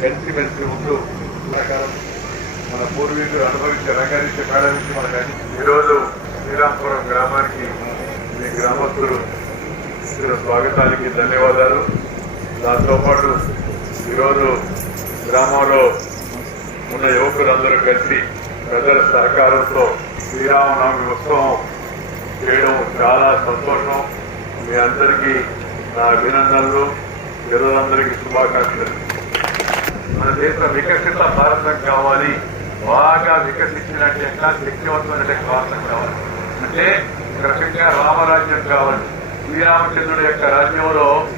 కలిసి మెలిసి ఉంటూ ప్రకారం మన పూర్వీకులు అనుభవించే రంగానికి మనకు మన ఈరోజు శ్రీరాంపురం గ్రామానికి మీ గ్రామస్తులు స్వాగతానికి ధన్యవాదాలు. దాంతో పాటు ఈరోజు గ్రామంలో ఉన్న యువకులందరూ కలిసి ప్రజల సహకారంతో శ్రీరామనవమి ఉత్సవం చేయడం చాలా సంతోషం. మీ అందరికీ నా అభినందనలు. పిల్లలందరికీ శుభాకాంక్షలు. దేశ వికసిత భారతం కావాలి. బాగా వికసించినట్టు ఎట్లా శక్తివంతమైన భారతం కావాలి. అంటే ఒక రకంగా రామరాజ్యం కావాలి. శ్రీరామచంద్రుడు యొక్క రాజ్యంలో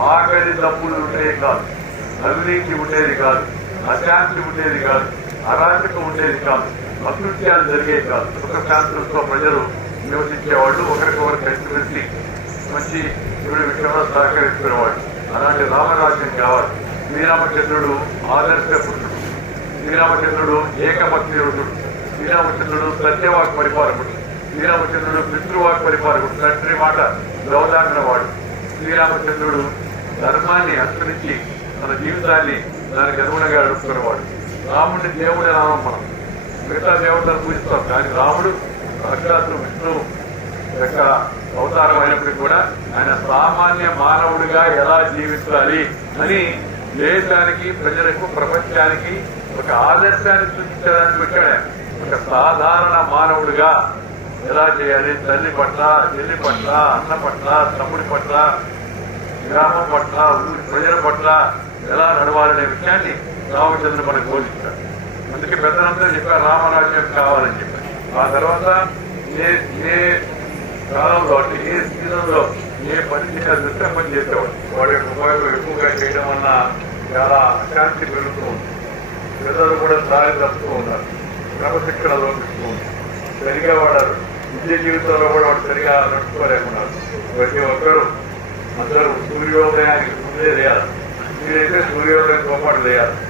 ఆకలి తప్పులు ఉండేవి కాదు. అవినీతి ఉండేది కాదు. అశాంతి ఉండేది కాదు. అరాచకం ఉండేది కాదు. అకృత్యాలు జరిగేవి కాదు. సుఖశాంతులతో ప్రజలు నివసించేవాళ్ళు ఒకరికొకరు కలిసిమెలిసి మంచి శివుడి విషయంలో సహకరిస్తున్నవాడు అలాంటి రామరాజ్యం కావాలి. శ్రీరామచంద్రుడు ఆదర్శ పుత్రుడు శ్రీరామచంద్రుడు ఏకభక్తియుడు శ్రీరామచంద్రుడు సత్యవాక్ పరిపాలకుడు. శ్రీరామచంద్రుడు పితృవాక్ పరిపాలకుడు. తండ్రి మాట గౌదామిన శ్రీరామచంద్రుడు ధర్మాన్ని అనుసరించి తన జీవితాన్ని దానికి అనుగుణంగా నడుపుకున్నవాడు. రాముడిని దేవుడి నామం మనం మిగతా దేవతలను పూజిస్తాం. కానీ రాముడు సాక్షాత్తు విష్ణువు యొక్క అవతారం అయినప్పటికీ కూడా ఆయన సామాన్య మానవుడిగా ఎలా జీవించాలి అని దేశానికి ప్రజలకు ప్రపంచానికి ఒక ఆదర్శాన్ని సూచించడానికి వచ్చాడు ఒక సాధారణ మానవుడిగా ఎలా చేయాలి? తల్లి పట్ల చెల్లి పట్ల అన్న పట్ల తమ్ముడి పట్ల గ్రామం పట్ల ఊరి ప్రజల పట్ల ఎలా నడవాలనే విషయాన్ని రామచంద్రుడు మనకు బోధించాడు అందుకే పెద్దలందరూ చెప్పారు రామరాజ్యం కావాలని చెప్పారు ఆ తర్వాత ఏ ఏ కాలంలో ఏ సీజన్లో ఏ పని చేయాలి దృష్టి పని చేసేవాడు వాడి యొక్క ఉపయోగం ఎక్కువగా చేయడం వల్ల చాలా అశాంతి పెరుగుతూ ఉంది. ప్రజలు కూడా దారి తప్పుతూ ఉన్నారు. క్రమశిక్షణ లోపిస్తూ ఉంది. సరిగా వాడారు నిత్య జీవితంలో కూడా వాడు సరిగా నడుచుకోలేకున్నారు. ప్రతి ఒక్కరూ అందరూ సూర్యోదయానికి ముందే లేయాలి. మీరైతే సూర్యోదయం తోపాటు లేయాలి.